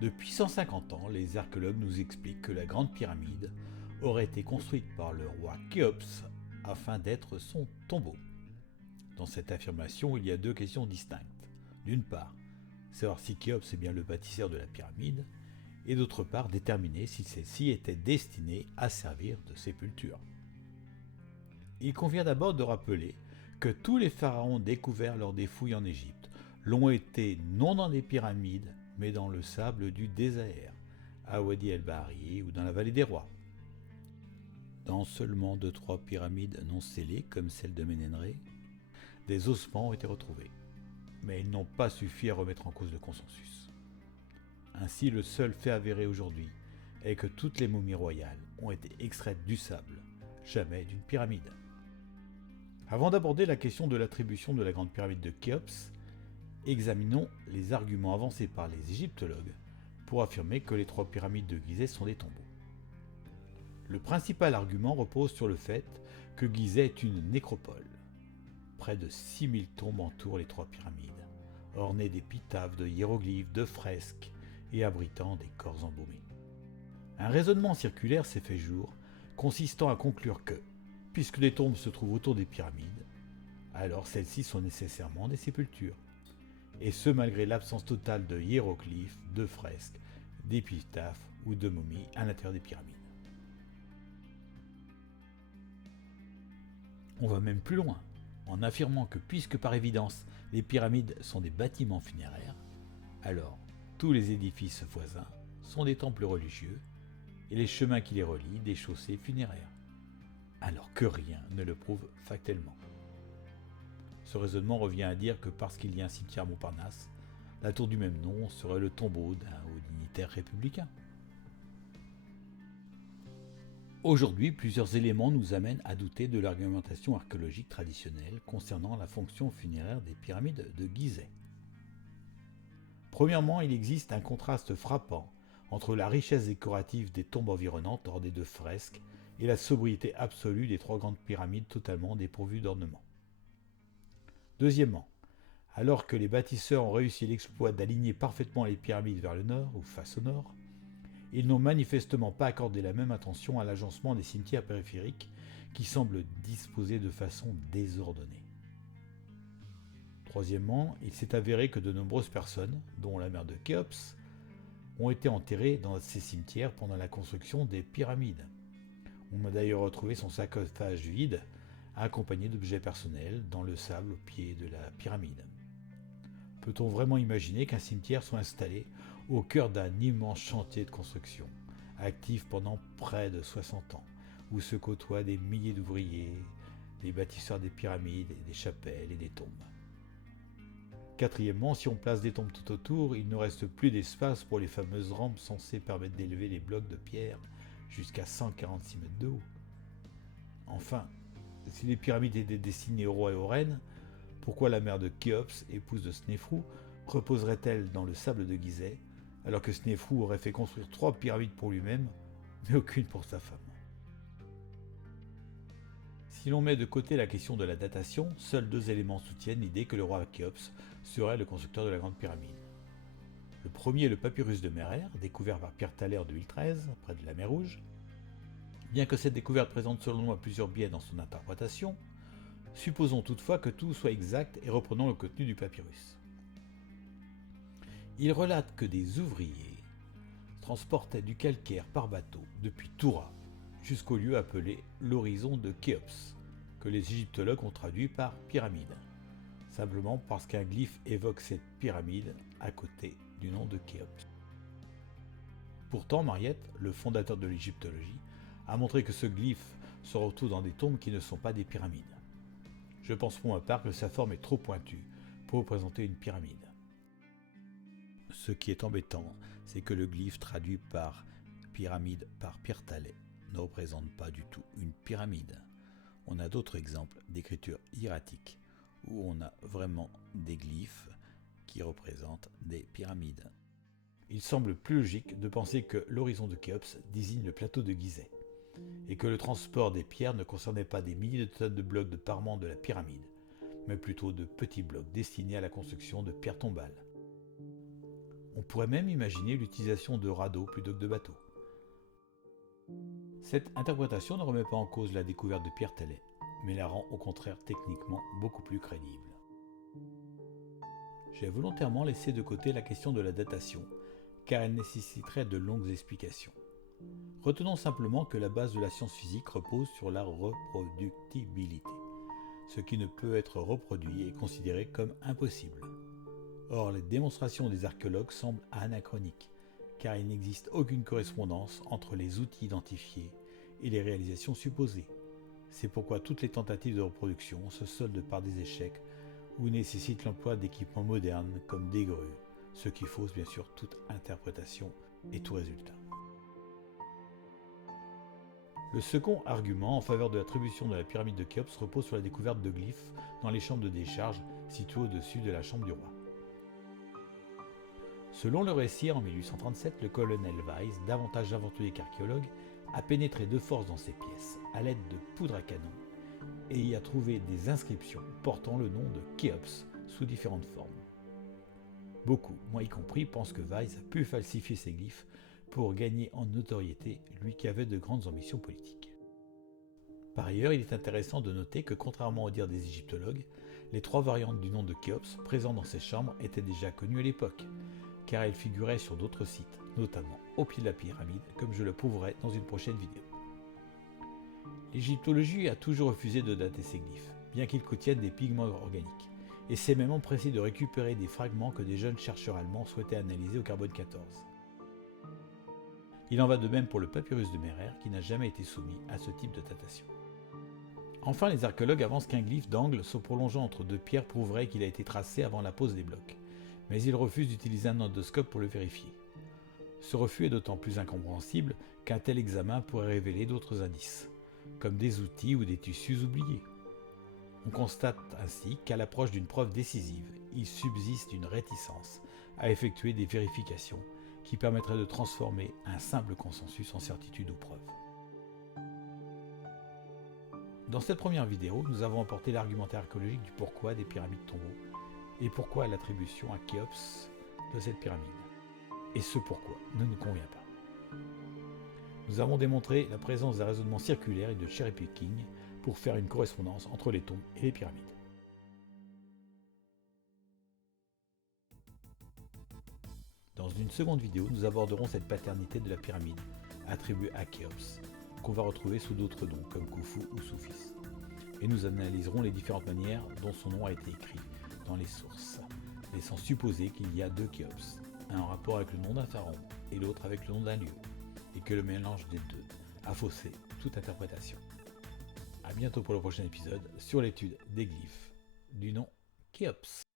Depuis 150 ans, les archéologues nous expliquent que la Grande Pyramide aurait été construite par le roi Khéops afin d'être son tombeau. Dans cette affirmation, il y a deux questions distinctes. D'une part, savoir si Khéops est bien le bâtisseur de la pyramide, et d'autre part, déterminer si celle-ci était destinée à servir de sépulture. Il convient d'abord de rappeler que tous les pharaons découverts lors des fouilles en Égypte l'ont été non dans des pyramides, mais dans le sable du désert, à Wadi el-Bahari ou dans la vallée des rois. Dans seulement 2-3 pyramides non scellées, comme celle de Ménénré, des ossements ont été retrouvés. Mais ils n'ont pas suffi à remettre en cause le consensus. Ainsi, le seul fait avéré aujourd'hui est que toutes les momies royales ont été extraites du sable, jamais d'une pyramide. Avant d'aborder la question de l'attribution de la Grande Pyramide de Khéops, examinons les arguments avancés par les égyptologues pour affirmer que les 3 pyramides de Gizeh sont des tombeaux. Le principal argument repose sur le fait que Gizeh est une nécropole. Près de 6000 tombes entourent les 3 pyramides, ornées d'épitaphes, de hiéroglyphes, de fresques et abritant des corps embaumés. Un raisonnement circulaire s'est fait jour, consistant à conclure que, puisque les tombes se trouvent autour des pyramides, alors celles-ci sont nécessairement des sépultures. Et ce malgré l'absence totale de hiéroglyphes, de fresques, d'épitaphes ou de momies à l'intérieur des pyramides. On va même plus loin, en affirmant que puisque par évidence les pyramides sont des bâtiments funéraires, alors tous les édifices voisins sont des temples religieux et les chemins qui les relient des chaussées funéraires, alors que rien ne le prouve factuellement. Ce raisonnement revient à dire que parce qu'il y a un cimetière à Montparnasse, la tour du même nom serait le tombeau d'un haut dignitaire républicain. Aujourd'hui, plusieurs éléments nous amènent à douter de l'argumentation archéologique traditionnelle concernant la fonction funéraire des pyramides de Gizeh. Premièrement, il existe un contraste frappant entre la richesse décorative des tombes environnantes ornées de fresques et la sobriété absolue des 3 grandes pyramides totalement dépourvues d'ornements. Deuxièmement, alors que les bâtisseurs ont réussi l'exploit d'aligner parfaitement les pyramides vers le nord ou face au nord, ils n'ont manifestement pas accordé la même attention à l'agencement des cimetières périphériques qui semblent disposés de façon désordonnée. Troisièmement, il s'est avéré que de nombreuses personnes, dont la mère de Khéops, ont été enterrées dans ces cimetières pendant la construction des pyramides. On a d'ailleurs retrouvé son sarcophage vide, accompagné d'objets personnels dans le sable au pied de la pyramide. Peut-on vraiment imaginer qu'un cimetière soit installé au cœur d'un immense chantier de construction, actif pendant près de 60 ans, où se côtoient des milliers d'ouvriers, des bâtisseurs des pyramides, des chapelles et des tombes? Quatrièmement, si on place des tombes tout autour, il ne reste plus d'espace pour les fameuses rampes censées permettre d'élever les blocs de pierre jusqu'à 146 mètres de haut. Enfin, si les pyramides étaient destinées aux rois et aux reines, pourquoi la mère de Khéops, épouse de Snéfrou, reposerait-elle dans le sable de Gizeh, alors que Snéfrou aurait fait construire 3 pyramides pour lui-même, mais aucune pour sa femme? Si l'on met de côté la question de la datation, seuls 2 éléments soutiennent l'idée que le roi Khéops serait le constructeur de la Grande Pyramide. Le premier est le papyrus de Mérer, découvert par Pierre Thaler en 2013, près de la mer Rouge. Bien que cette découverte présente selon moi plusieurs biais dans son interprétation, supposons toutefois que tout soit exact et reprenons le contenu du papyrus. Il relate que des ouvriers transportaient du calcaire par bateau depuis Toura jusqu'au lieu appelé l'horizon de Khéops, que les égyptologues ont traduit par pyramide, simplement parce qu'un glyphe évoque cette pyramide à côté du nom de Khéops. Pourtant, Mariette, le fondateur de l'égyptologie, a montré que ce glyphe se retrouve dans des tombes qui ne sont pas des pyramides. Je pense pour ma part que sa forme est trop pointue pour représenter une pyramide. Ce qui est embêtant, c'est que le glyphe traduit par pyramide par Pierre Thaler ne représente pas du tout une pyramide. On a d'autres exemples d'écriture hiératique où on a vraiment des glyphes qui représentent des pyramides. Il semble plus logique de penser que l'horizon de Khéops désigne le plateau de Gizeh, et que le transport des pierres ne concernait pas des milliers de tonnes de blocs de parement de la pyramide, mais plutôt de petits blocs destinés à la construction de pierres tombales. On pourrait même imaginer l'utilisation de radeaux plutôt que de bateaux. Cette interprétation ne remet pas en cause la découverte de Pierre Tallet, mais la rend au contraire techniquement beaucoup plus crédible. J'ai volontairement laissé de côté la question de la datation, car elle nécessiterait de longues explications. Retenons simplement que la base de la science physique repose sur la reproductibilité. Ce qui ne peut être reproduit est considéré comme impossible. Or, les démonstrations des archéologues semblent anachroniques, car il n'existe aucune correspondance entre les outils identifiés et les réalisations supposées. C'est pourquoi toutes les tentatives de reproduction se soldent par des échecs ou nécessitent l'emploi d'équipements modernes comme des grues, ce qui fausse bien sûr toute interprétation et tout résultat. Le second argument en faveur de l'attribution de la pyramide de Khéops repose sur la découverte de glyphes dans les chambres de décharge situées au-dessus de la chambre du roi. Selon le récit, en 1837, le colonel Weiss, davantage aventurier qu'archéologue, a pénétré de force dans ces pièces à l'aide de poudre à canon et y a trouvé des inscriptions portant le nom de Khéops sous différentes formes. Beaucoup, moi y compris, pensent que Weiss a pu falsifier ces glyphes pour gagner en notoriété, lui qui avait de grandes ambitions politiques. Par ailleurs, il est intéressant de noter que contrairement aux dires des égyptologues, les 3 variantes du nom de Khéops présents dans ces chambres étaient déjà connues à l'époque, car elles figuraient sur d'autres sites, notamment au pied de la pyramide, comme je le prouverai dans une prochaine vidéo. L'égyptologie a toujours refusé de dater ces glyphes, bien qu'ils contiennent des pigments organiques, et s'est même empressé de récupérer des fragments que des jeunes chercheurs allemands souhaitaient analyser au carbone 14. Il en va de même pour le papyrus de Merer, qui n'a jamais été soumis à ce type de datation. Enfin, les archéologues avancent qu'un glyphe d'angle se prolongeant entre 2 pierres prouverait qu'il a été tracé avant la pose des blocs, mais ils refusent d'utiliser un endoscope pour le vérifier. Ce refus est d'autant plus incompréhensible qu'un tel examen pourrait révéler d'autres indices, comme des outils ou des tissus oubliés. On constate ainsi qu'à l'approche d'une preuve décisive, il subsiste une réticence à effectuer des vérifications qui permettraient de transformer un simple consensus en certitude ou preuve. Dans cette première vidéo, nous avons apporté l'argumentaire archéologique du pourquoi des pyramides tombeaux et pourquoi l'attribution à Khéops de cette pyramide. Et ce pourquoi ne nous convient pas. Nous avons démontré la présence d'un raisonnement circulaire et de cherry picking pour faire une correspondance entre les tombes et les pyramides. Dans une seconde vidéo, nous aborderons cette paternité de la pyramide attribuée à Khéops, qu'on va retrouver sous d'autres noms comme Khufu ou Soufis. Et nous analyserons les différentes manières dont son nom a été écrit dans les sources, laissant supposer qu'il y a 2 Khéops, un en rapport avec le nom d'un pharaon et l'autre avec le nom d'un lieu, et que le mélange des deux a faussé toute interprétation. A bientôt pour le prochain épisode sur l'étude des glyphes du nom Khéops.